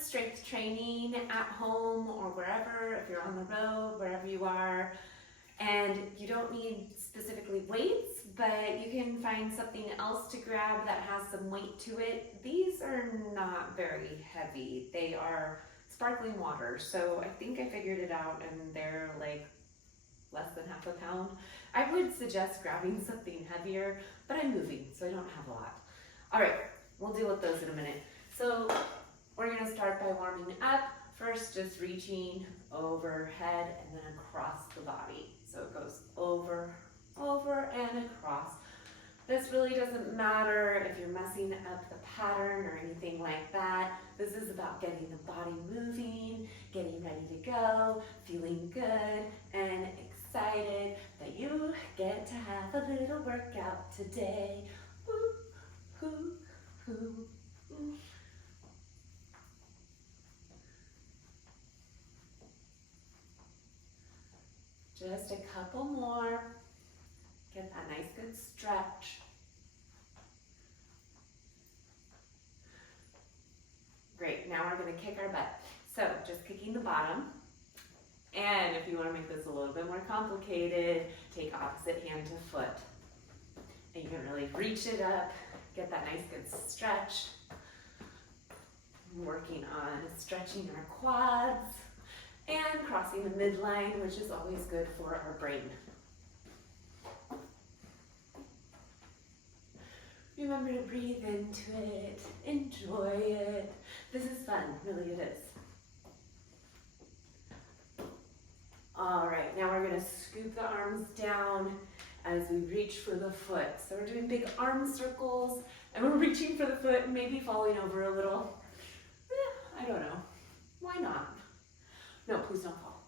with strength training at home or wherever, if you're on the road, wherever you are, and you don't need specifically weights, but you can find something else to grab that has some weight to it. These are not very heavy. They are sparkling water, so I think I figured it out, and they're like less than half a pound. I would suggest grabbing something heavier, but I'm moving, so I don't have a lot. All right, we'll deal with those in a minute. So we're gonna start by warming up. First, just reaching overhead and then across the body. So it goes over, over, and across. This really doesn't matter if you're messing up the pattern or anything like that. This is about getting the body moving, getting ready to go, feeling good, and excited that you get to have a little workout today. Woo, hoo, hoo. Just a couple more. Get that nice good stretch. Great, now we're gonna kick our butt. So just kicking the bottom. And if you wanna make this a little bit more complicated, take opposite hand to foot. And you can really reach it up, get that nice good stretch. Working on stretching our quads and crossing the midline, which is always good for our brain. Remember to breathe into it, enjoy it. This is fun, really it is. All right, now we're gonna scoop the arms down as we reach for the foot. So we're doing big arm circles, and we're reaching for the foot and maybe falling over a little. I don't know, why not? No, please don't fall.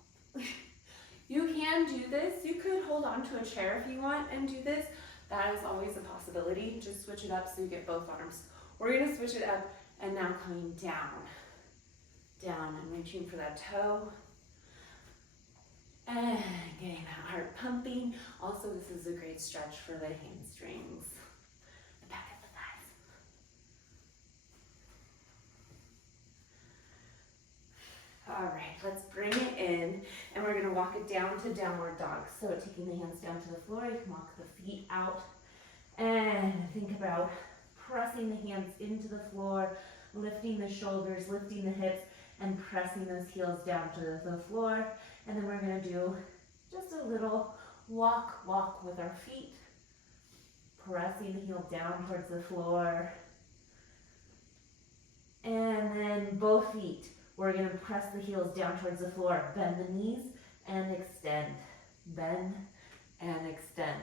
You can do this. You could hold on to a chair if you want and do this. That is always a possibility. Just switch it up so you get both arms. We're gonna switch it up and now coming down. Down and reaching for that toe. And getting that heart pumping. Also, this is a great stretch for the hamstrings. The back of the thighs. All right, let's bring it in, and we're gonna walk it down to downward dog. So taking the hands down to the floor, you can walk the feet out, and think about pressing the hands into the floor, lifting the shoulders, lifting the hips, and pressing those heels down to the floor. And then we're gonna do just a little walk with our feet, pressing the heel down towards the floor. And then both feet. We're gonna press the heels down towards the floor, bend the knees and extend. Bend and extend.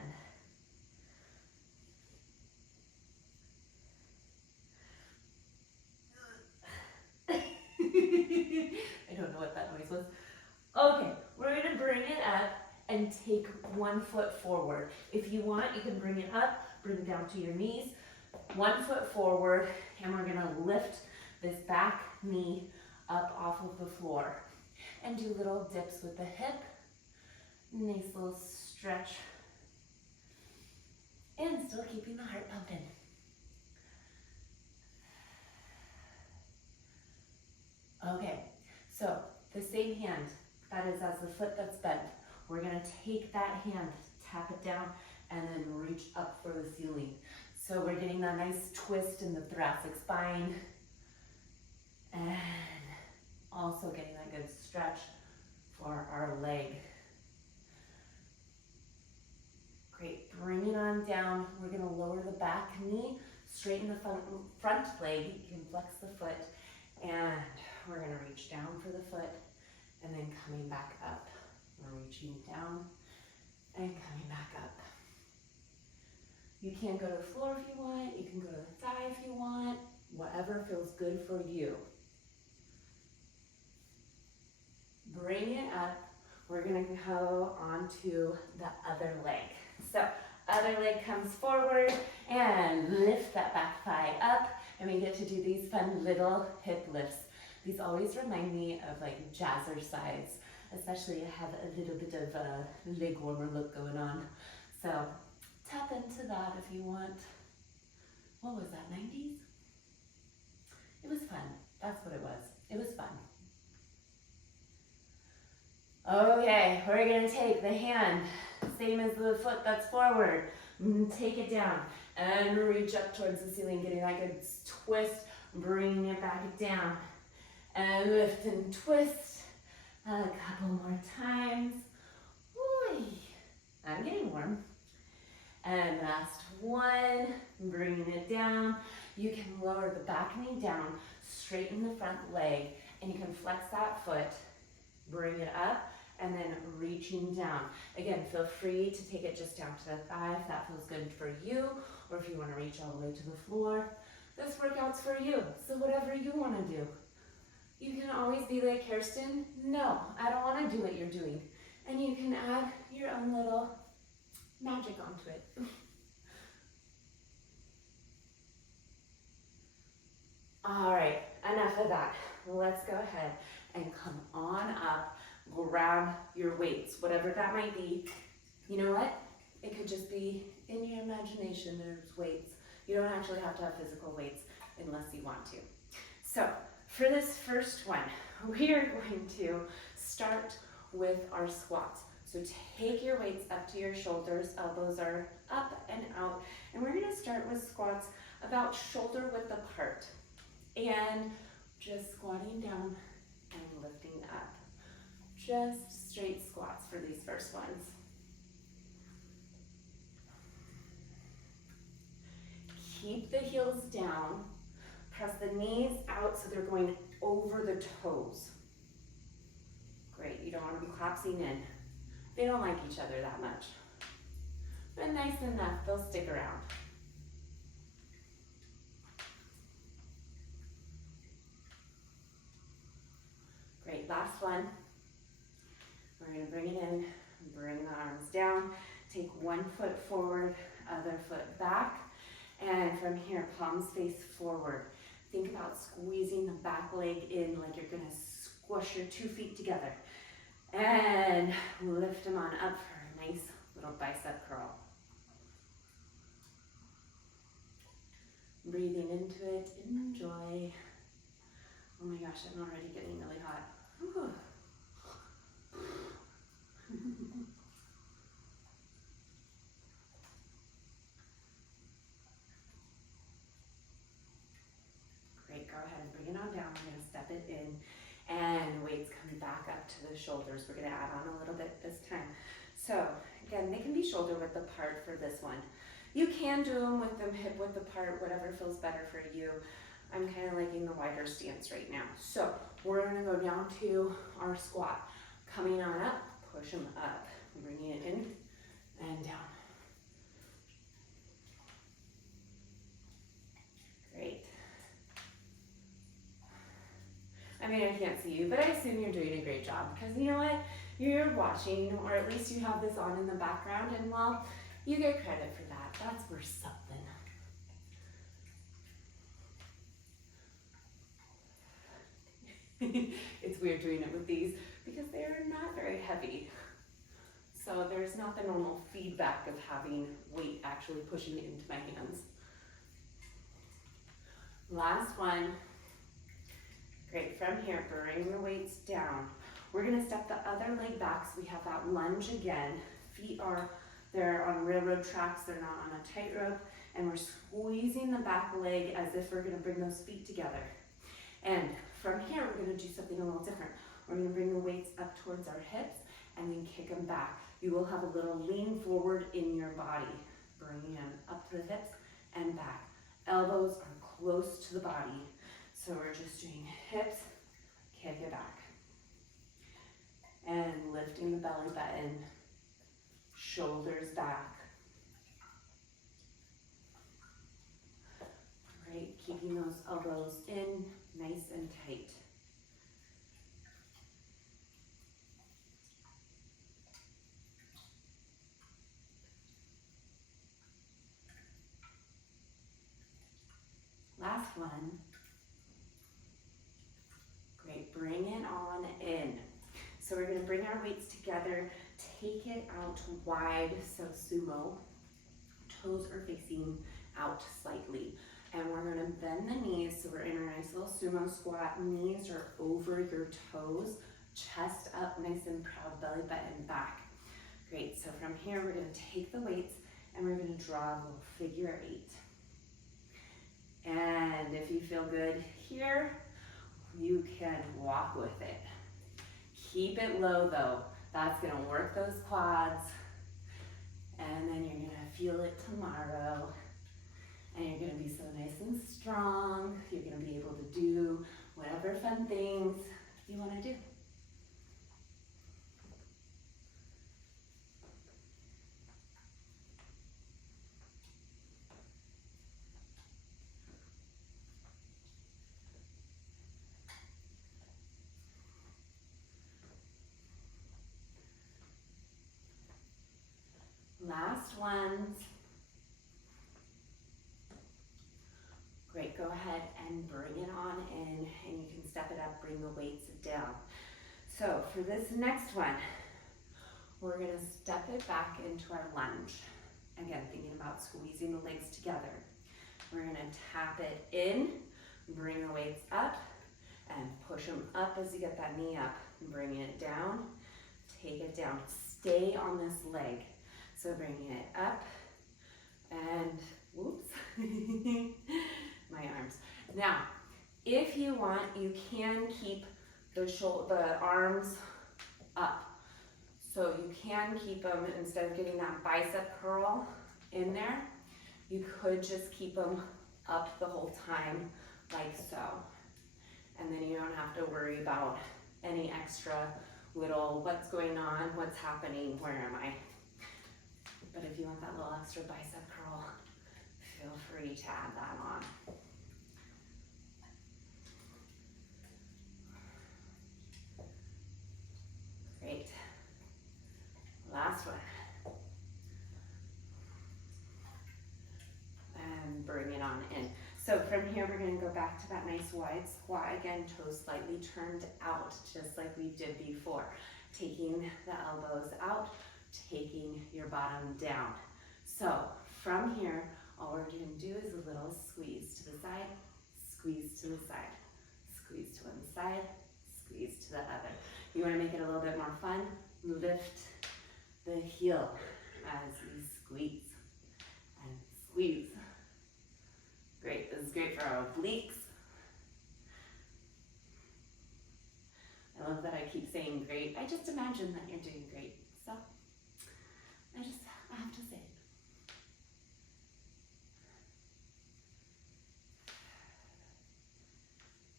I don't know what that noise was. Okay, we're gonna bring it up and take one foot forward. If you want, you can bring it up, bring it down to your knees, 1 foot forward, and we're gonna lift this back knee up off of the floor and do little dips with the hip. Nice little stretch. And still keeping the heart pumping. Okay, so the same hand, that is as the foot that's bent. We're gonna take that hand, tap it down, and then reach up for the ceiling. So we're getting that nice twist in the thoracic spine. And also getting that good stretch for our leg. Great, bring it on down. We're gonna lower the back knee, straighten the front leg. You can flex the foot, and we're gonna reach down for the foot, and then coming back up. We're reaching down and coming back up. You can go to the floor if you want. You can go to the thigh if you want. Whatever feels good for you. Bring it up. We're gonna go onto the other leg. So other leg comes forward and lift that back thigh up, and we get to do these fun little hip lifts. These always remind me of like jazzercise, especially I have a little bit of a leg warmer look going on. So tap into that if you want. What was that, 90s? It was fun, that's what it was. It was fun. Okay, we're gonna take the hand, same as the foot that's forward, take it down and reach up towards the ceiling, getting that good twist, bringing it back down, and lift and twist a couple more times. Whee. I'm getting warm. And last one, bringing it down. You can lower the back knee down, straighten the front leg, and you can flex that foot, bring it up, and then reaching down. Again, feel free to take it just down to the thigh if that feels good for you, or if you want to reach all the way to the floor. This workout's for you, so whatever you want to do. You can always be like, Kirsten, no, I don't want to do what you're doing. And you can add your own little magic onto it. All right, enough of that. Let's go ahead and come on up, grab your weights, whatever that might be. You know what? It could just be in your imagination there's weights. You don't actually have to have physical weights unless you want to. So for this first one, we are going to start with our squats. So take your weights up to your shoulders, elbows are up and out, and we're gonna start with squats about shoulder width apart. And just squatting down and lifting up. Just straight squats for these first ones. Keep the heels down. Press the knees out so they're going over the toes. Great, you don't want them collapsing in. They don't like each other that much. But nice enough, they'll stick around. Great, last one. We're gonna bring it in, bring the arms down, take one foot forward, other foot back, and from here, palms face forward. Think about squeezing the back leg in like you're gonna squish your 2 feet together. And lift them on up for a nice little bicep curl. Breathing into it, enjoy. Oh my gosh, I'm already getting really hot. Whew. Great, go ahead and bring it on down. We're gonna step it in and weights coming back up to the shoulders. We're gonna add on a little bit this time. So again, they can be shoulder width apart for this one. You can do them with them hip width apart, whatever feels better for you. I'm kind of liking the wider stance right now. So we're gonna go down to our squat. Coming on up, push them up. Bringing it in and down. Great. I mean, I can't see you, but I assume you're doing a great job because you know what? You're watching, or at least you have this on in the background, and well, you get credit for that. That's worth something. It's weird doing it with these because they're not very heavy. So there's not the normal feedback of having weight actually pushing into my hands. Last one. Great, from here, bring the weights down. We're gonna step the other leg back so we have that lunge again. Feet are, they're on railroad tracks, they're not on a tightrope, and we're squeezing the back leg as if we're gonna bring those feet together. And from here, we're gonna do something a little different. We're gonna bring the weights up towards our hips and then kick them back. You will have a little lean forward in your body, bringing them up to the hips and back. Elbows are close to the body. So we're just doing hips, kick it back. And lifting the belly button, shoulders back. Great, keeping those elbows in, nice and tight. Last one. Great, bring it on in. So we're gonna bring our weights together, take it out wide, so sumo. Toes are facing out slightly. And we're gonna bend the knees, so we're in our nice little sumo squat. Knees are over your toes, chest up, nice and proud, belly button back. Great, so from here we're gonna take the weights and we're gonna draw a little figure 8. And if you feel good here, you can walk with it. Keep it low though. That's gonna work those quads. And then you're gonna feel it tomorrow. And you're gonna be so nice and strong. You're gonna be able to do whatever fun things you wanna do. Last ones. Great, go ahead and bring it on in, and you can step it up, bring the weights down. So for this next one, we're gonna step it back into our lunge. Again, thinking about squeezing the legs together. We're gonna tap it in, bring the weights up, and push them up as you get that knee up. Bring it down, take it down. Stay on this leg. So bringing it up, and whoops, my arms. Now, if you want, you can keep the arms up. So you can keep them, instead of getting that bicep curl in there, you could just keep them up the whole time, like so. And then you don't have to worry about any extra little, what's going on, what's happening, where am I? But if you want that little extra bicep curl, feel free to add that on. Great. Last one. And bring it on in. So from here, we're gonna go back to that nice wide squat. Again, toes slightly turned out, just like we did before. Taking the elbows out, taking your bottom down. So from here, all we're gonna do is a little squeeze to the side, squeeze to the side, squeeze to one side, squeeze to the other. You wanna make it a little bit more fun? Lift the heel as you squeeze and squeeze. Great, this is great for our obliques. I love that I keep saying great. I just imagine that you're doing great. So I have to say it.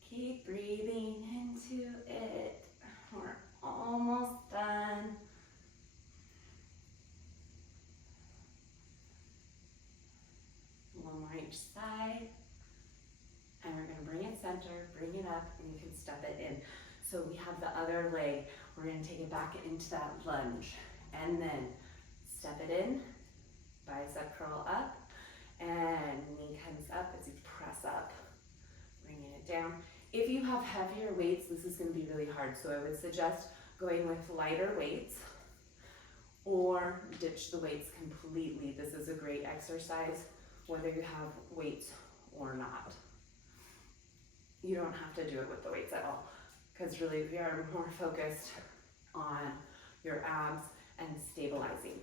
Keep breathing into it. We're almost done. One more each side. And we're gonna bring it center, bring it up, and you can step it in. So we have the other leg. We're gonna take it back into that lunge. And then step it in, bicep curl up, and knee comes up as you press up, bringing it down. If you have heavier weights, this is gonna be really hard. So I would suggest going with lighter weights or ditch the weights completely. This is a great exercise, whether you have weights or not. You don't have to do it with the weights at all, because really we are more focused on your abs and stabilizing.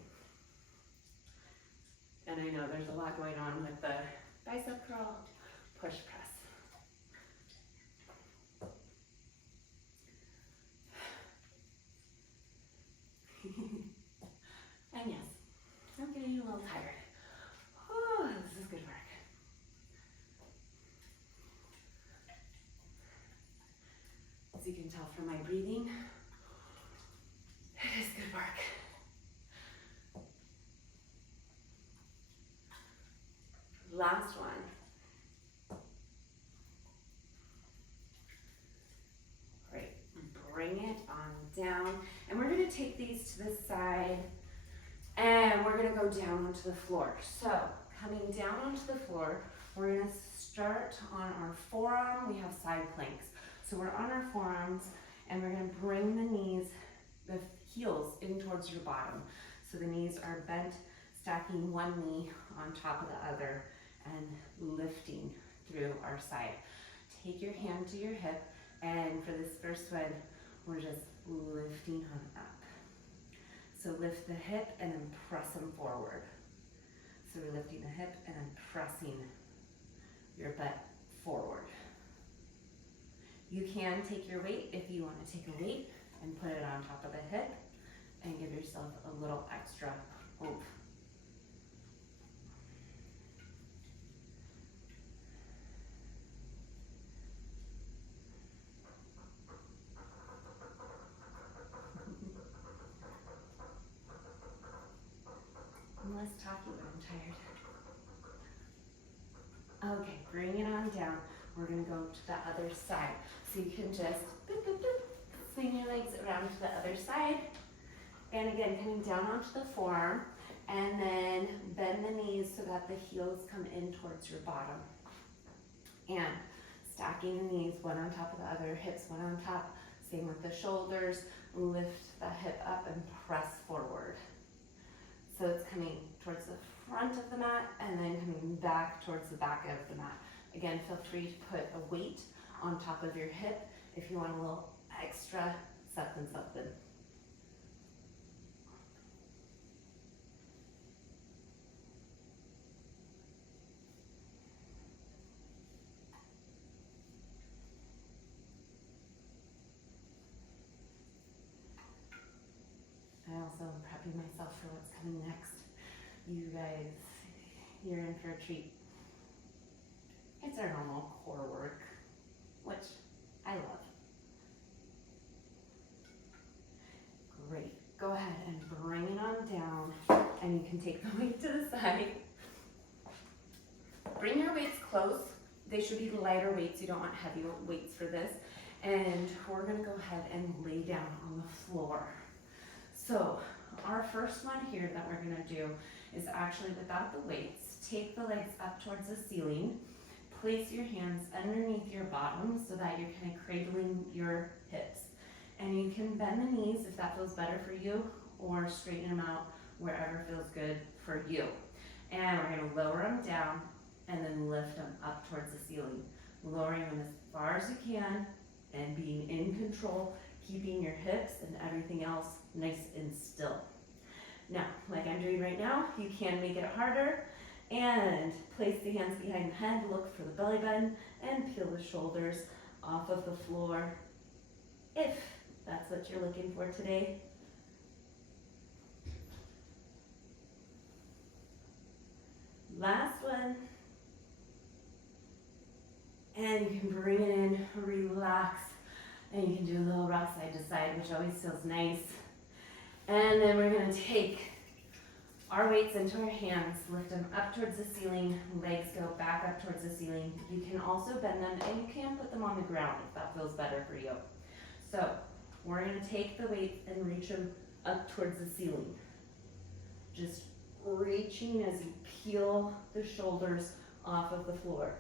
And I know there's a lot going on with the bicep curl, push press. And yes, I'm getting a little tired. Oh, this is good work. As you can tell from my breathing, it is good work. Last one. Great, bring it on down. And we're gonna take these to the side and we're gonna go down onto the floor. So coming down onto the floor, we're gonna start on our forearm. We have side planks. So we're on our forearms and we're gonna bring the knees, the heels in towards your bottom. So the knees are bent, stacking one knee on top of the other, and lifting through our side. Take your hand to your hip, and for this first one, we're just lifting on up. So lift the hip and then press them forward. So we're lifting the hip and then pressing your butt forward. You can take your weight if you want to take a weight and put it on top of the hip and give yourself a little extra oomph. I'm less talky when I'm tired. Okay, bring it on down. We're gonna go to the other side. So you can just boop, boop, boop, swing your legs around to the other side. And again, coming down onto the forearm, and then bend the knees so that the heels come in towards your bottom. And stacking the knees, one on top of the other, hips one on top. Same with the shoulders. Lift the hip up and press forward. So it's coming towards the front of the mat and then coming back towards the back of the mat. Again, feel free to put a weight on top of your hip if you want a little extra something. I also am prepping myself for what's coming next. You guys, you're in for a treat. It's our normal core work, which I love. Great. Go ahead and bring it on down, and you can take the weight to the side. Bring your weights close. They should be lighter weights. You don't want heavy weights for this. And we're gonna go ahead and lay down on the floor. So our first one here that we're gonna do is actually without the weights. Take the legs up towards the ceiling. Place your hands underneath your bottom so that you're kind of cradling your hips. And you can bend the knees if that feels better for you, or straighten them out wherever feels good for you. And we're gonna lower them down and then lift them up towards the ceiling. Lowering them as far as you can and being in control, keeping your hips and everything else nice and still. Now, like I'm doing right now, you can make it harder and place the hands behind the head, look for the belly button, and peel the shoulders off of the floor if that's what you're looking for today. Last one. And you can bring it in, relax, and you can do a little rock side to side, which always feels nice. And then we're gonna take our weights into our hands, lift them up towards the ceiling, legs go back up towards the ceiling. You can also bend them, and you can put them on the ground if that feels better for you. So we're gonna take the weights and reach them up towards the ceiling. Just reaching as you peel the shoulders off of the floor.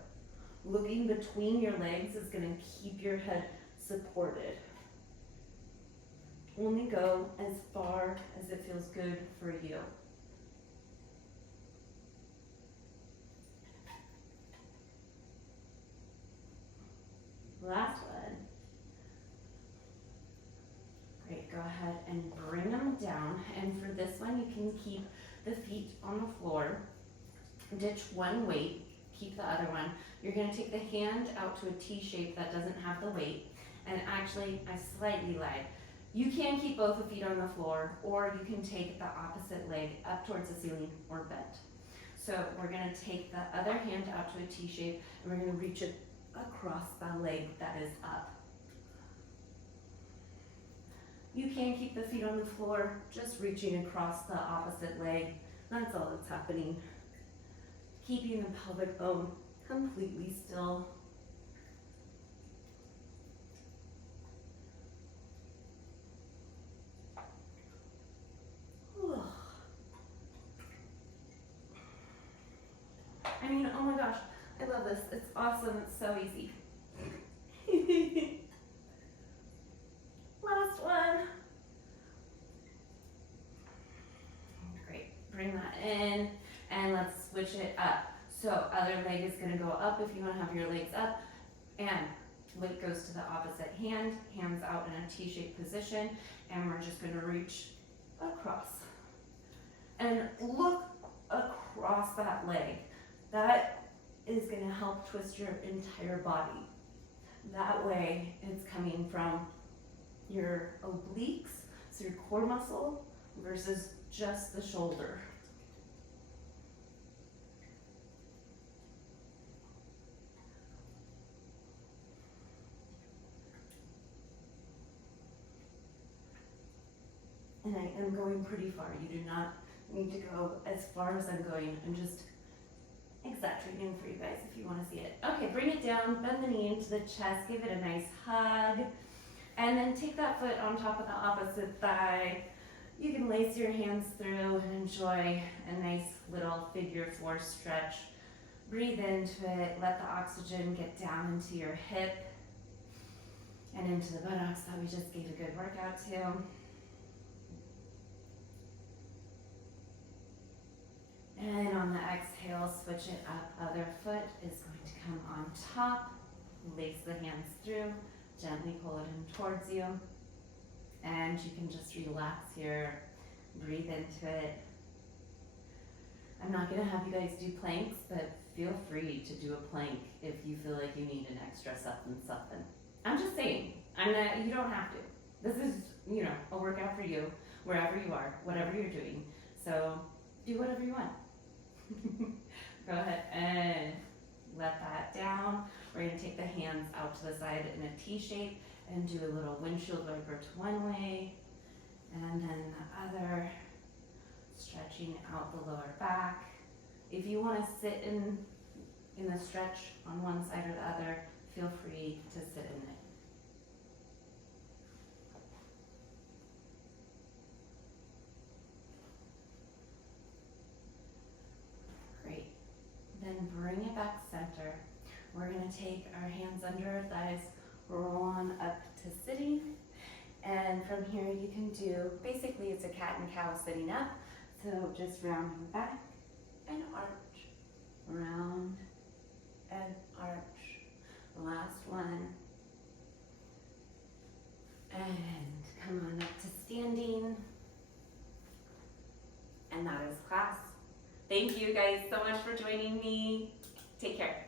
Looking between your legs is gonna keep your head supported. Only go as far as it feels good for you. Last one. Great, go ahead and bring them down. And for this one, you can keep the feet on the floor. Ditch one weight, keep the other one. You're gonna take the hand out to a T shape that doesn't have the weight. And actually, I slightly lied. You can keep both the feet on the floor, or you can take the opposite leg up towards the ceiling or bent. So we're gonna take the other hand out to a T shape, and we're gonna reach it across the leg that is up. You can keep the feet on the floor, just reaching across the opposite leg. That's all that's happening. Keeping the pelvic bone completely still. I mean, oh my gosh, I love this. It's awesome. It's so easy. Last one. Great. Bring that in, and let's switch it up. So other leg is gonna go up if you wanna have your legs up, and weight goes to the opposite hand, hands out in a T-shaped position, and we're just gonna reach across. And look across that leg. That is gonna help twist your entire body. That way, it's coming from your obliques, so your core muscle, versus just the shoulder. And I am going pretty far. You do not need to go as far as I'm going. I'm just exaggerating for you guys if you want to see it. Okay, bring it down, bend the knee into the chest, give it a nice hug, and then take that foot on top of the opposite thigh. You can lace your hands through and enjoy a nice little figure 4 stretch. Breathe into it, let the oxygen get down into your hip and into the buttocks that we just gave a good workout to. And on the exhale, switch it up. Other foot is going to come on top. Lace the hands through. Gently pull it in towards you. And you can just relax here. Breathe into it. I'm not going to have you guys do planks, but feel free to do a plank if you feel like you need an extra something. I'm just saying. You don't have to. This is, a workout for you, wherever you are, whatever you're doing. So do whatever you want. Go ahead and let that down. We're going to take the hands out to the side in a T shape and do a little windshield wiper to one way, and then the other, stretching out the lower back. If you want to sit in the stretch on one side or the other, feel free to sit in it. Then bring it back center. We're going to take our hands under our thighs, roll on up to sitting, and from here you can do, basically it's a cat and cow sitting up, so just rounding back and arch, round and arch. Last one, and come on up to standing, and that is class. Thank you guys so much for joining me. Take care.